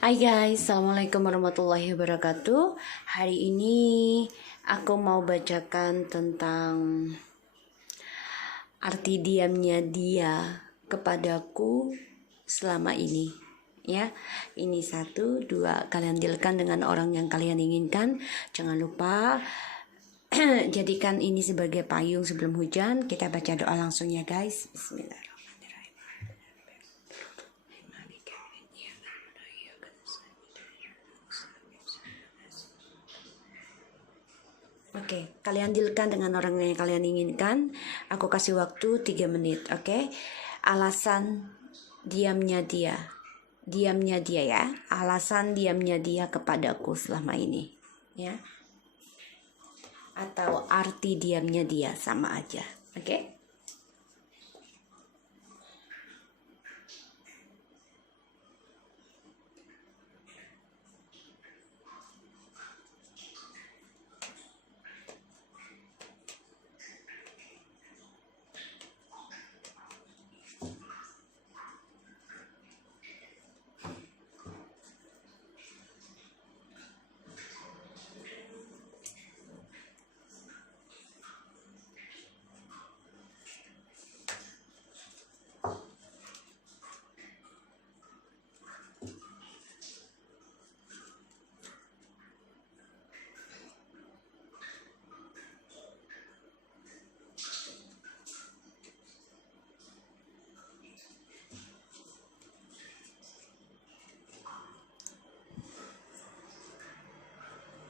Hai guys, Assalamualaikum warahmatullahi wabarakatuh. Hari ini aku mau bacakan tentang arti diamnya dia kepadaku selama ini. Ya, ini 1, 2, kalian dealkan dengan orang yang kalian inginkan. Jangan lupa jadikan ini sebagai payung sebelum hujan. Kita baca doa langsung ya guys. Bismillahirrahmanirrahim. Oke, kalian dealkan dengan orang yang kalian inginkan. Aku kasih waktu 3 menit, oke? Alasan diamnya dia. Diamnya dia ya. Alasan diamnya dia kepadaku selama ini, ya. Atau arti diamnya dia sama aja, oke?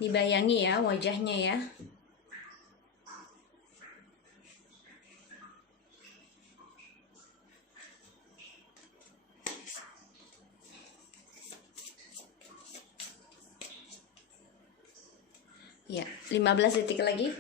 Dibayangi ya wajahnya ya. Ya, 15 detik lagi.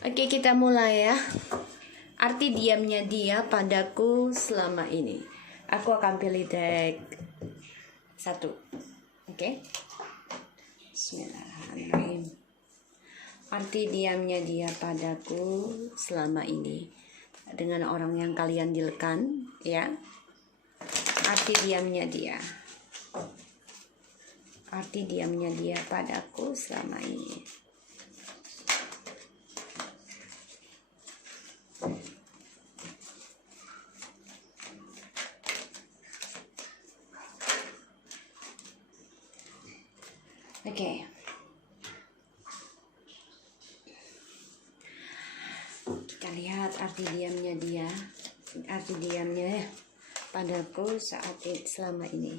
Oke, kita mulai ya. Arti diamnya dia padaku selama ini. Aku akan pilih deck 1. Oke. Bismillahirrahmanirrahim. Arti diamnya dia padaku selama ini. Dengan orang yang kalian dealkan, ya. Arti diamnya dia. Arti diamnya dia padaku selama ini. Oke. Kita lihat arti diamnya dia. Arti diamnya padaku saat selama ini.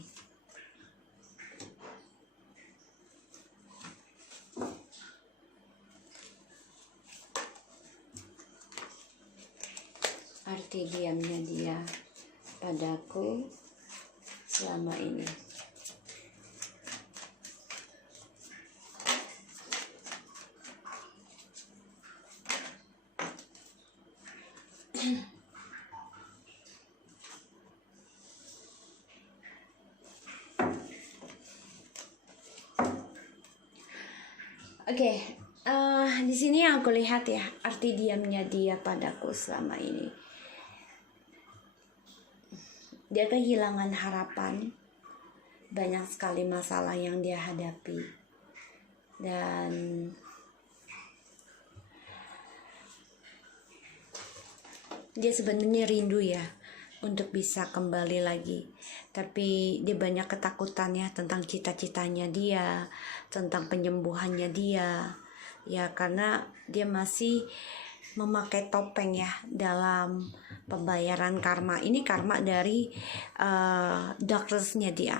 Arti diamnya dia padaku selama ini. Oke, di sini yang aku lihat ya arti diamnya dia padaku selama ini. Dia kehilangan harapan, banyak sekali masalah yang dia hadapi, dan dia sebenarnya rindu ya untuk bisa kembali lagi, tapi dia banyak ketakutan ya tentang cita-citanya dia, tentang penyembuhannya dia, ya karena dia masih memakai topeng ya dalam pembayaran karma. Ini karma dari doktersnya dia.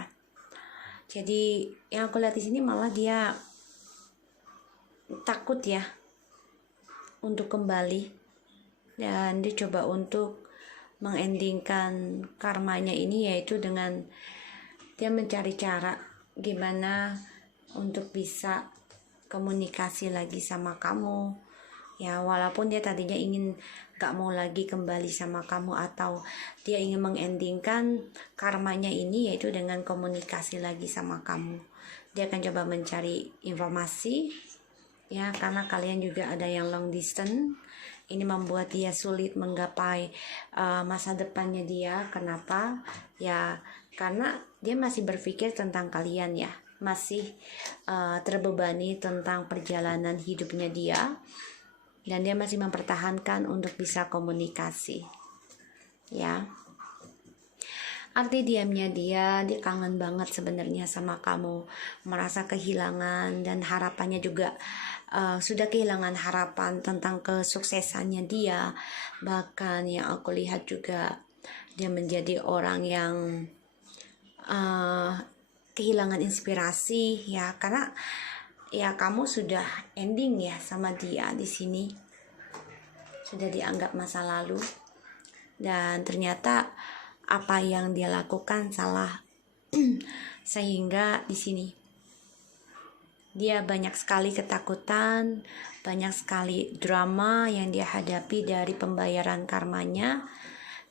Jadi yang aku lihat di sini malah dia takut ya untuk kembali, dan dia coba untuk mengendingkan karmanya ini, yaitu dengan dia mencari cara gimana untuk bisa komunikasi lagi sama kamu. Ya, walaupun dia tadinya ingin gak mau lagi kembali sama kamu, atau dia ingin mengendingkan karmanya ini yaitu dengan komunikasi lagi sama kamu. Dia akan coba mencari informasi, ya, karena kalian juga ada yang long distance. Ini membuat dia sulit menggapai masa depannya dia. Kenapa? Ya, karena dia masih berpikir tentang kalian, ya, masih terbebani tentang perjalanan hidupnya dia, dan dia masih mempertahankan untuk bisa komunikasi, ya. Arti diamnya dia kangen banget sebenarnya sama kamu, merasa kehilangan, dan harapannya juga sudah kehilangan harapan tentang kesuksesannya dia. Bahkan yang aku lihat juga dia menjadi orang yang kehilangan inspirasi, ya, karena ya kamu sudah ending ya sama dia di sini, sudah dianggap masa lalu, dan ternyata apa yang dia lakukan salah. Sehingga di sini dia banyak sekali ketakutan, banyak sekali drama yang dia hadapi dari pembayaran karmanya,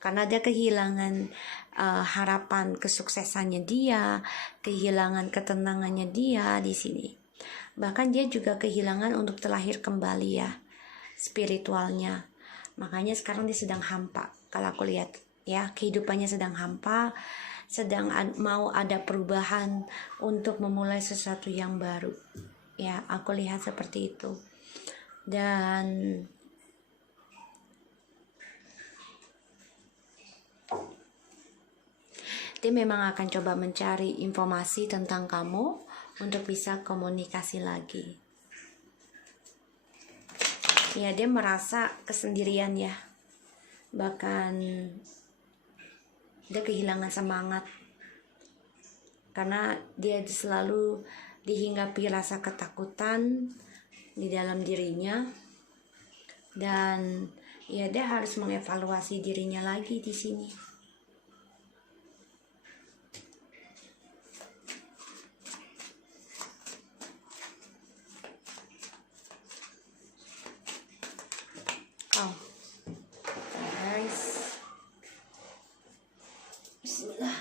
karena dia kehilangan harapan kesuksesannya dia, kehilangan ketenangannya dia di sini. Bahkan dia juga kehilangan untuk terlahir kembali, ya, spiritualnya. Makanya sekarang dia sedang hampa. Kalau aku lihat, ya, kehidupannya sedang hampa, sedang mau ada perubahan untuk memulai sesuatu yang baru. Ya, aku lihat seperti itu. Dan dia memang akan coba mencari informasi tentang kamu untuk bisa komunikasi lagi. Ya, dia merasa kesendirian, ya. Bahkan dia kehilangan semangat karena dia selalu dihinggapi rasa ketakutan di dalam dirinya. Dan ya, dia harus mengevaluasi dirinya lagi di sini. Oh, guys, Bismillah.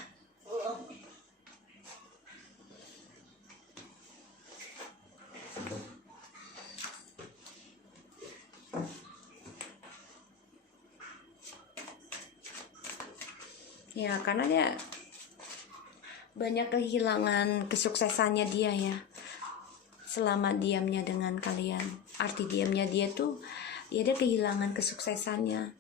Ya, karena dia banyak kehilangan kesuksesannya dia, ya, selama diamnya dengan kalian. Arti diamnya dia tuh, ya, dia kehilangan kesuksesannya.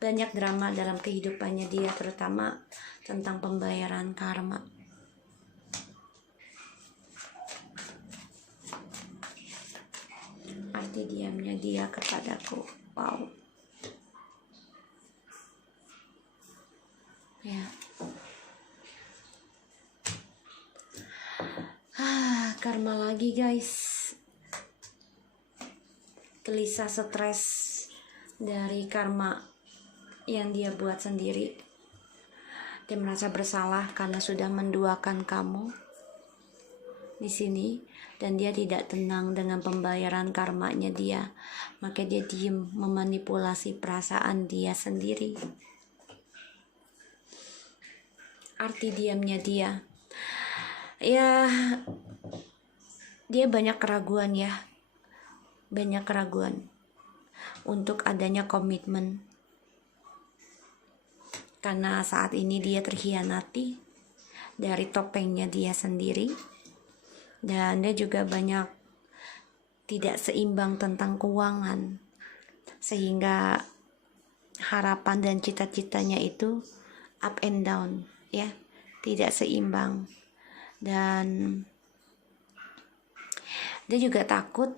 Banyak drama dalam kehidupannya dia, terutama tentang pembayaran karma. Arti diamnya dia kepadaku, wow. Ya. Karma lagi, guys. Gelisah, stres dari karma yang dia buat sendiri. Dia merasa bersalah karena sudah menduakan kamu di sini, dan dia tidak tenang dengan pembayaran karmanya dia. Maka dia diem, memanipulasi perasaan dia sendiri. Arti diamnya dia, ya, dia banyak keraguan, ya, banyak keraguan untuk adanya komitmen, karena saat ini dia terkhianati dari topengnya dia sendiri, dan dia juga banyak tidak seimbang tentang keuangan, sehingga harapan dan cita-citanya itu up and down, ya, tidak seimbang. Dan dia juga takut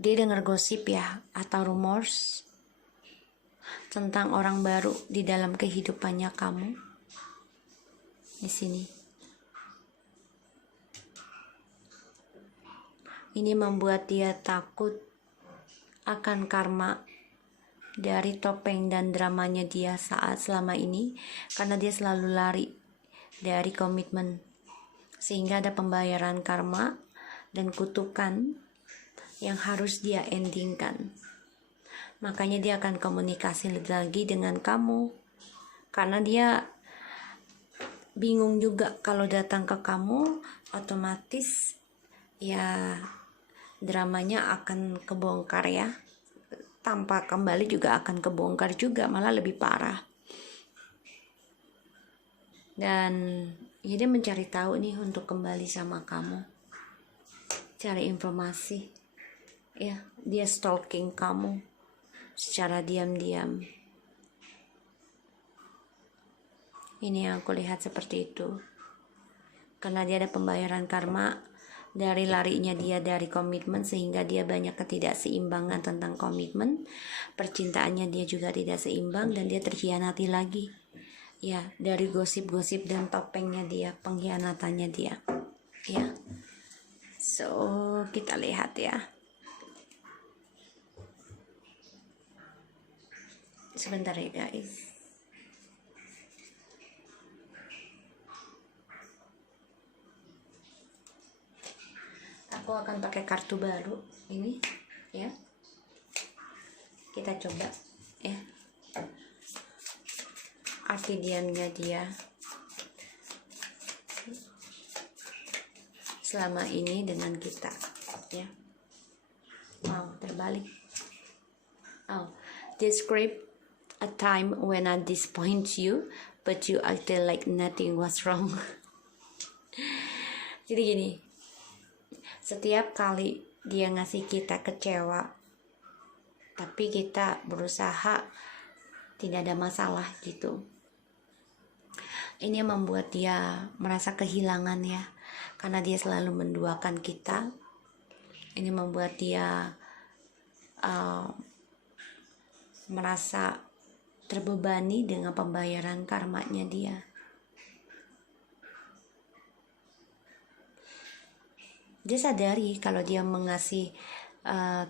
dia dengar gosip, ya, atau rumors tentang orang baru di dalam kehidupannya kamu di sini. Ini membuat dia takut akan karma dari topeng dan dramanya dia saat selama ini, karena dia selalu lari dari komitmen, sehingga ada pembayaran karma dan kutukan yang harus dia endingkan. Makanya dia akan komunikasi lagi dengan kamu, karena dia bingung juga kalau datang ke kamu, otomatis ya dramanya akan kebongkar ya. Tanpa kembali juga akan kebongkar juga, malah lebih parah. Dan ya dia mencari tahu nih untuk kembali sama kamu, cari informasi ya. Dia stalking kamu secara diam-diam. Ini yang aku lihat seperti itu. Karena dia ada pembayaran karma dari larinya dia dari komitmen, sehingga dia banyak ketidakseimbangan tentang komitmen. Percintaannya dia juga tidak seimbang dan dia terkhianati lagi. Ya, dari gosip-gosip dan topengnya dia, pengkhianatannya dia. Ya. So, kita lihat ya. Sebentar ya guys. Aku akan pakai kartu baru ini ya. Kita coba ya. Arti diamnya dia selama ini dengan kita ya. Wow, terbalik. Oh, describe a time when I disappoint you, but you acted like nothing was wrong. Jadi gini, setiap kali dia ngasih kita kecewa, tapi kita berusaha tidak ada masalah gitu. Ini membuat dia merasa kehilangan ya, karena dia selalu menduakan kita. Ini membuat dia merasa terbebani dengan pembayaran karmanya dia. Dia sadari kalau dia mengasih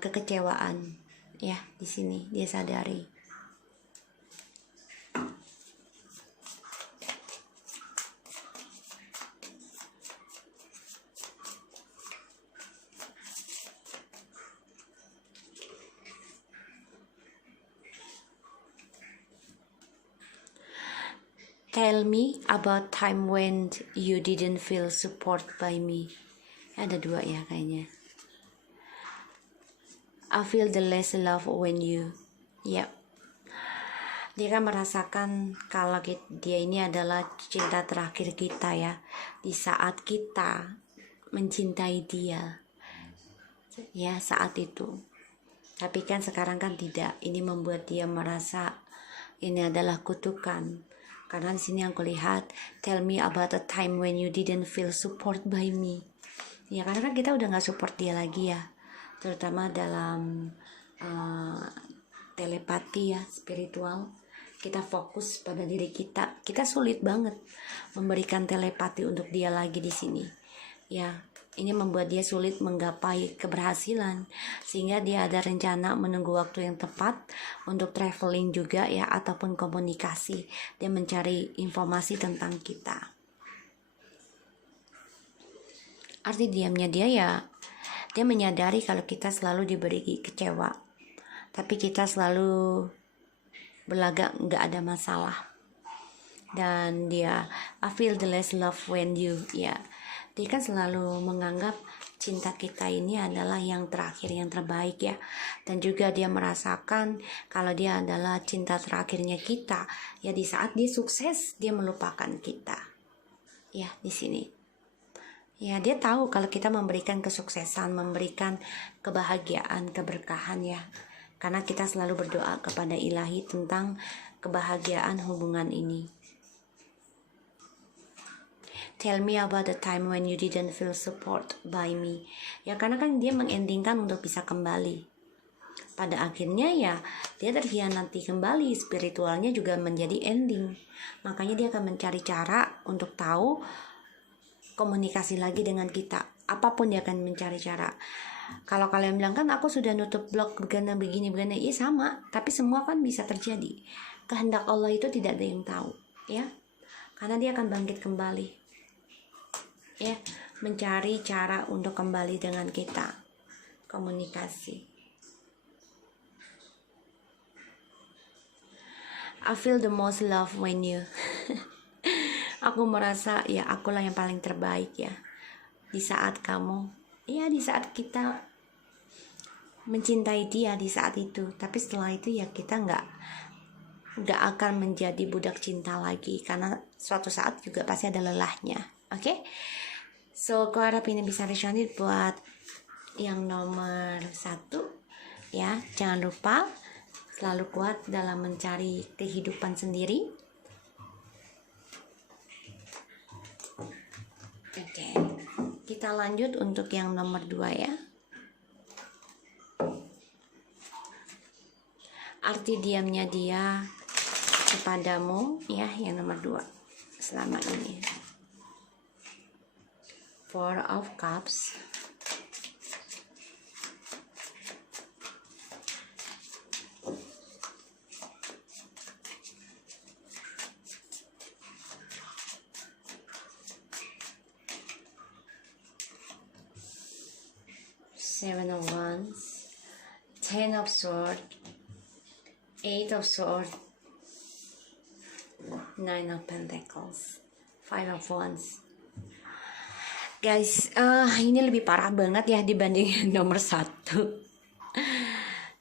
kekecewaan ya, di sini dia sadari. Tell me about time when you didn't feel support by me. Ada dua ya kayaknya. I feel the less love when you. Yep. Dia kan merasakan kalau dia ini adalah cinta terakhir kita ya. Di saat kita mencintai dia. Ya, saat itu. Tapi kan sekarang kan tidak. Ini membuat dia merasa ini adalah kutukan. Karena di sini aku lihat, tell me about a time when you didn't feel support by me. Ya karena kan kita udah nggak support dia lagi ya, terutama dalam telepati ya, spiritual. Kita fokus pada diri kita. Kita sulit banget memberikan telepati untuk dia lagi di sini. Ya, ini membuat dia sulit menggapai keberhasilan, sehingga dia ada rencana menunggu waktu yang tepat untuk traveling juga ya, ataupun komunikasi. Dia mencari informasi tentang kita. Arti diamnya dia ya, dia menyadari kalau kita selalu diberi kecewa, tapi kita selalu berlagak nggak ada masalah. Dan dia, I feel the less love when you, ya. Dia kan selalu menganggap cinta kita ini adalah yang terakhir, yang terbaik ya. Dan juga dia merasakan kalau dia adalah cinta terakhirnya kita. Ya di saat dia sukses, dia melupakan kita. Ya di sini. Ya dia tahu kalau kita memberikan kesuksesan, memberikan kebahagiaan, keberkahan ya. Karena kita selalu berdoa kepada Ilahi tentang kebahagiaan hubungan ini. Tell me about the time when you didn't feel support by me. Ya karena kan dia mengendingkan untuk bisa kembali. Pada akhirnya ya dia terhianati kembali, spiritualnya juga menjadi ending. Makanya dia akan mencari cara untuk tahu komunikasi lagi dengan kita. Apapun dia akan mencari cara. Kalau kalian bilang kan aku sudah nutup blog begini, iya sama. Tapi semua kan bisa terjadi. Kehendak Allah itu tidak ada yang tahu, ya. Karena dia akan bangkit kembali. Ya, mencari cara untuk kembali dengan kita. komunikasi. I feel the most love when you aku merasa ya akulah yang paling terbaik ya di saat kamu, ya di saat kita mencintai dia di saat itu. Tapi setelah itu ya kita nggak akan menjadi budak cinta lagi, karena suatu saat juga pasti ada lelahnya. Oke? So, aku harap ini bisa resonate buat yang nomor 1 ya. Jangan lupa selalu kuat dalam mencari kehidupan sendiri. Oke, kita lanjut untuk yang nomor 2 ya. Arti diamnya dia kepadamu ya, yang nomor 2 selama ini. Four of Cups. Seven of Wands, Ten of Swords, Eight of Swords, Nine of Pentacles, Five of Wands. Guys, ini lebih parah banget ya dibanding nomor 1.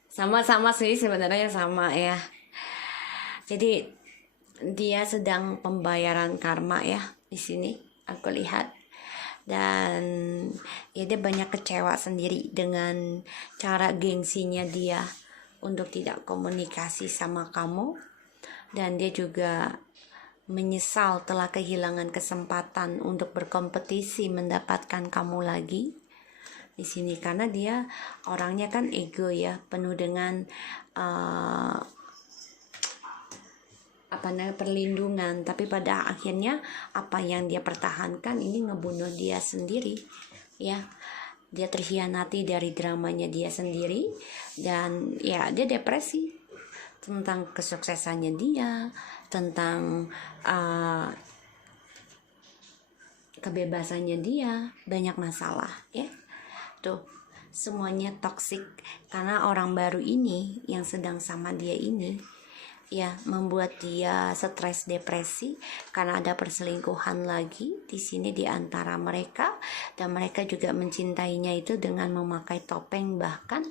Sama-sama sih sebenarnya, sama ya. Jadi dia sedang pembayaran karma ya di sini aku lihat. Dan ya dia banyak kecewa sendiri dengan cara gengsinya dia untuk tidak komunikasi sama kamu. Dan dia juga menyesal telah kehilangan kesempatan untuk berkompetisi mendapatkan kamu lagi di sini, karena dia orangnya kan ego ya, penuh dengan perlindungan. Tapi pada akhirnya apa yang dia pertahankan ini ngebunuh dia sendiri ya. Dia terhianati dari dramanya dia sendiri, dan ya dia depresi tentang kesuksesannya dia, tentang kebebasannya dia, banyak masalah ya. Tuh, semuanya toksik karena orang baru ini yang sedang sama dia ini ya membuat dia stres, depresi karena ada perselingkuhan lagi di sini di antara mereka. Dan mereka juga mencintainya itu dengan memakai topeng, bahkan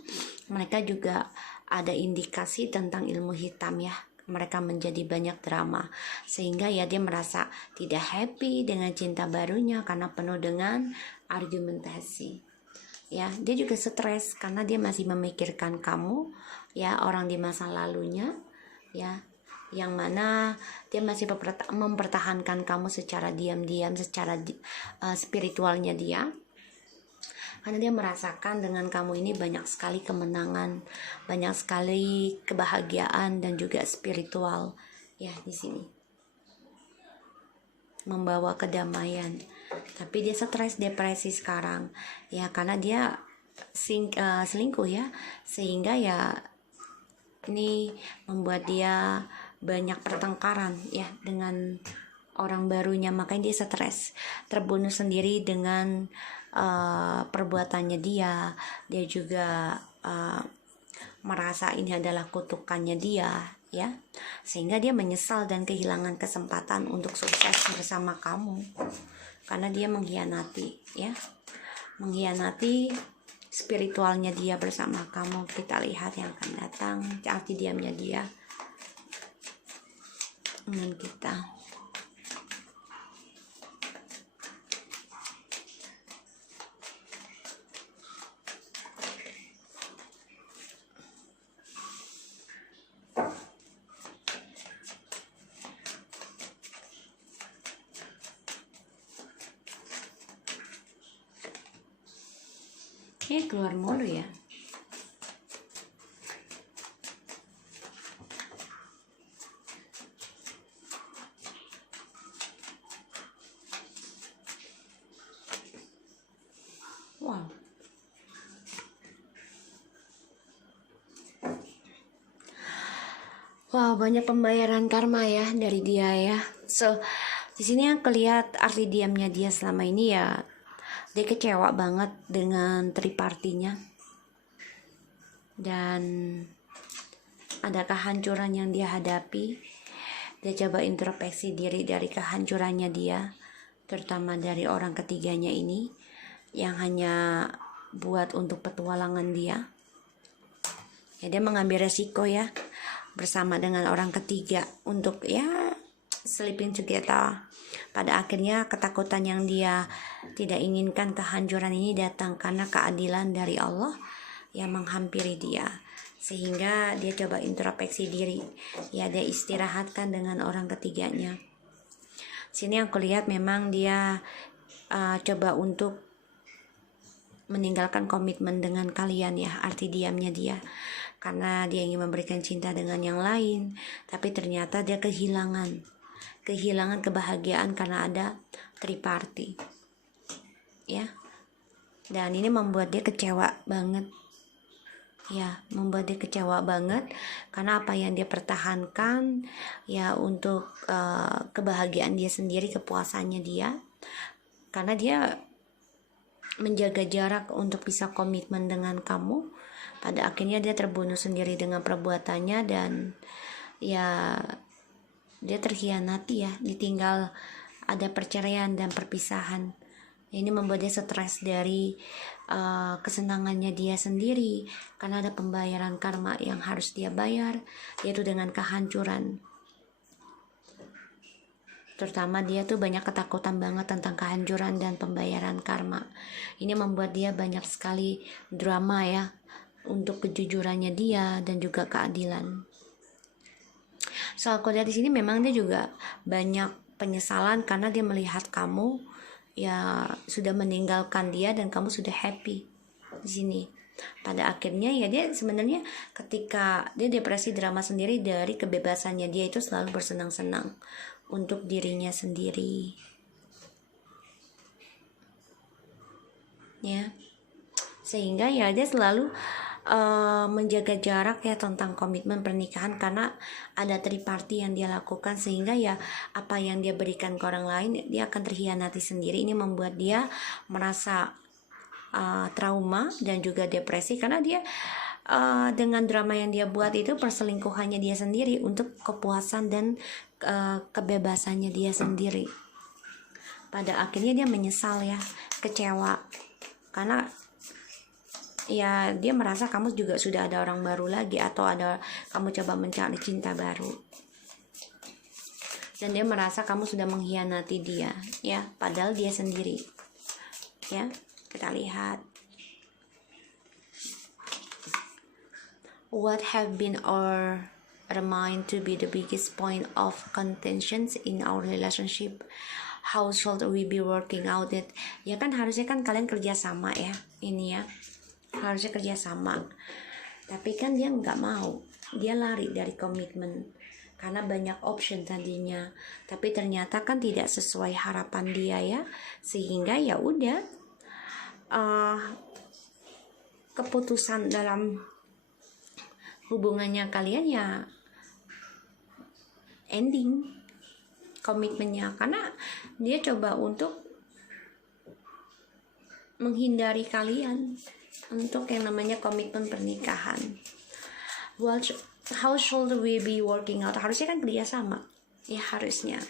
mereka juga ada indikasi tentang ilmu hitam ya. Mereka menjadi banyak drama, sehingga ya dia merasa tidak happy dengan cinta barunya karena penuh dengan argumentasi ya. Dia juga stres karena dia masih memikirkan kamu ya, orang di masa lalunya ya, yang mana dia masih mempertahankan kamu secara diam-diam, secara spiritualnya dia, karena dia merasakan dengan kamu ini banyak sekali kemenangan, banyak sekali kebahagiaan dan juga spiritual ya di sini, membawa kedamaian. Tapi dia stres, depresi sekarang ya, karena dia selingkuh ya, sehingga ya ini membuat dia banyak pertengkaran ya dengan orang barunya. Makanya dia stres, terbunuh sendiri dengan perbuatannya dia. Dia juga merasa ini adalah kutukannya dia ya, sehingga dia menyesal dan kehilangan kesempatan untuk sukses bersama kamu karena dia mengkhianati ya, mengkhianati spiritualnya dia bersama kamu. Kita lihat yang akan datang, arti diamnya dia dengan kita. Keluar mulu ya. Wow. Wow, banyak pembayaran karma ya dari dia ya. So, di sini yang kelihatan arti diamnya dia selama ini ya, dia kecewa banget dengan tripartinya dan ada kehancuran yang dia hadapi. Dia coba introspeksi diri dari kehancurannya dia, terutama dari orang ketiganya ini yang hanya buat untuk petualangan dia. Ya, dia mengambil resiko ya bersama dengan orang ketiga untuk ya sleeping together. Pada akhirnya ketakutan yang dia tidak inginkan, kehancuran ini datang karena keadilan dari Allah yang menghampiri dia, sehingga dia coba introspeksi diri. Ya, dia istirahatkan dengan orang ketiganya. Sini aku lihat memang dia coba untuk meninggalkan komitmen dengan kalian ya, arti diamnya dia, karena dia ingin memberikan cinta dengan yang lain, tapi ternyata dia kehilangan kebahagiaan karena ada triparty ya, dan ini membuat dia kecewa banget ya, karena apa yang dia pertahankan ya untuk kebahagiaan dia sendiri, kepuasannya dia, karena dia menjaga jarak untuk bisa komitmen dengan kamu. Pada akhirnya dia terbunuh sendiri dengan perbuatannya, dan ya dia terkhianati ya, ditinggal ada perceraian dan perpisahan. Ini membuat dia stres dari kesenangannya dia sendiri, karena ada pembayaran karma yang harus dia bayar, yaitu dengan kehancuran. Terutama dia tuh banyak ketakutan banget tentang kehancuran dan pembayaran karma. Ini membuat dia banyak sekali drama ya, untuk kejujurannya dia dan juga keadilan. So aku lihat di sini memang dia juga banyak penyesalan karena dia melihat kamu ya sudah meninggalkan dia dan kamu sudah happy di sini. Pada akhirnya ya dia sebenarnya ketika dia depresi, drama sendiri dari kebebasannya dia itu selalu bersenang-senang untuk dirinya sendiri ya, sehingga ya dia selalu menjaga jarak ya tentang komitmen pernikahan, karena ada triparty yang dia lakukan, sehingga ya apa yang dia berikan ke orang lain dia akan terhianati sendiri. Ini membuat dia merasa trauma dan juga depresi, karena dia dengan drama yang dia buat itu perselingkuhannya dia sendiri untuk kepuasan dan kebebasannya dia sendiri. Pada akhirnya dia menyesal ya, kecewa, karena ya dia merasa kamu juga sudah ada orang baru lagi, atau ada kamu coba mencari cinta baru, dan dia merasa kamu sudah mengkhianati dia ya, padahal dia sendiri ya. Kita lihat what have been or remain to be the biggest point of contentions in our relationship. How should we be working out it? Ya kan harusnya kan kalian kerja sama ya, ini ya harusnya kerja sama, tapi kan dia nggak mau, dia lari dari komitmen karena banyak option tadinya, tapi ternyata kan tidak sesuai harapan dia ya, sehingga ya udah keputusan dalam hubungannya kalian ya ending komitmennya, karena dia coba untuk menghindari kalian untuk yang namanya komitmen pernikahan. Well, how should we be working out? Harusnya kan kerja sama ya, harusnya.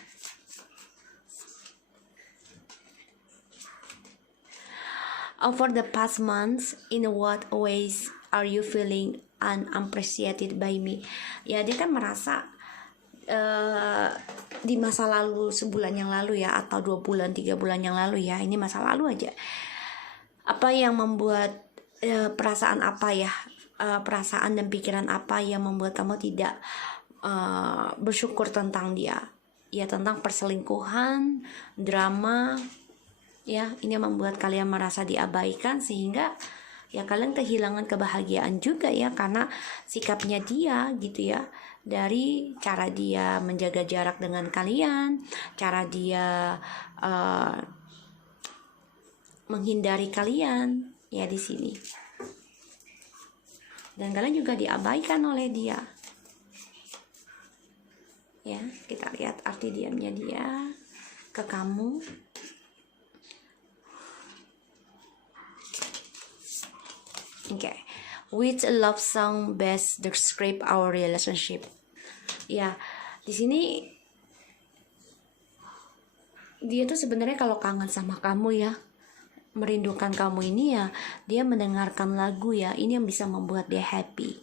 Over the past months, in what ways are you feeling unappreciated by me? Ya dia kan merasa di masa lalu, sebulan yang lalu ya, atau 2 bulan 3 bulan yang lalu ya, ini masa lalu aja, apa yang membuat perasaan apa ya, perasaan dan pikiran apa yang membuat kamu tidak bersyukur tentang dia ya, tentang perselingkuhan, drama ya, ini membuat kalian merasa diabaikan, sehingga ya kalian kehilangan kebahagiaan juga ya, karena sikapnya dia gitu ya, dari cara dia menjaga jarak dengan kalian, cara dia menghindari kalian ya di sini, dan kalian juga diabaikan oleh dia ya. Kita lihat arti diamnya dia ke kamu. Okay. which love song best describe our relationship. Ya, di sini dia tuh sebenarnya kalau kangen sama kamu ya, merindukan kamu ini ya, dia mendengarkan lagu ya, ini yang bisa membuat dia happy.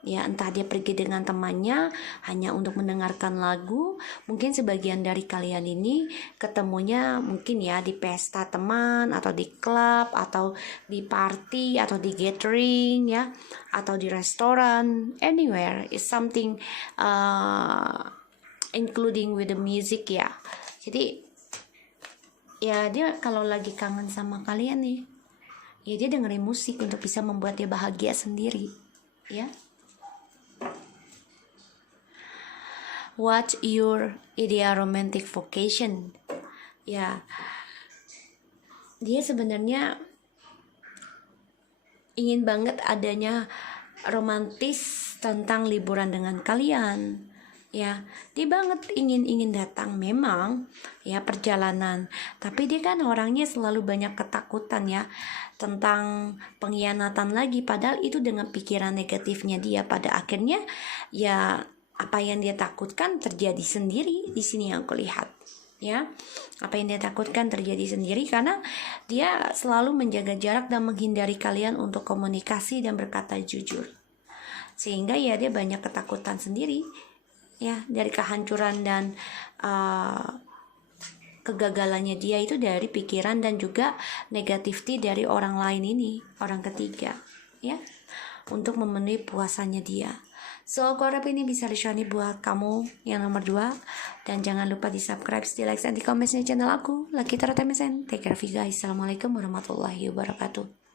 Ya, entah dia pergi dengan temannya hanya untuk mendengarkan lagu. Mungkin sebagian dari kalian ini ketemunya mungkin ya di pesta teman, atau di klub, atau di party, atau di gathering ya, atau di restoran, anywhere is something including with the music ya. Jadi ya dia kalau lagi kangen sama kalian nih, ya dia dengerin musik untuk bisa membuat dia bahagia sendiri ya. What's your ideal romantic vacation? Ya, dia sebenarnya ingin banget adanya romantis tentang liburan dengan kalian. Ya, dia banget ingin datang memang ya perjalanan, tapi dia kan orangnya selalu banyak ketakutan ya tentang pengkhianatan lagi, padahal itu dengan pikiran negatifnya dia pada akhirnya ya apa yang dia takutkan terjadi sendiri. Di sini yang aku lihat ya, apa yang dia takutkan terjadi sendiri karena dia selalu menjaga jarak dan menghindari kalian untuk komunikasi dan berkata jujur, sehingga ya dia banyak ketakutan sendiri ya dari kehancuran dan kegagalannya dia itu dari pikiran dan juga negativity dari orang lain ini, orang ketiga ya, untuk memenuhi puasannya dia. So, aku harap ini bisa resonan buat kamu yang nomor 2. Dan jangan lupa di subscribe, di like, dan di komen channel aku. Lucky Tarot MSN. Take care of you guys. Assalamualaikum warahmatullahi wabarakatuh.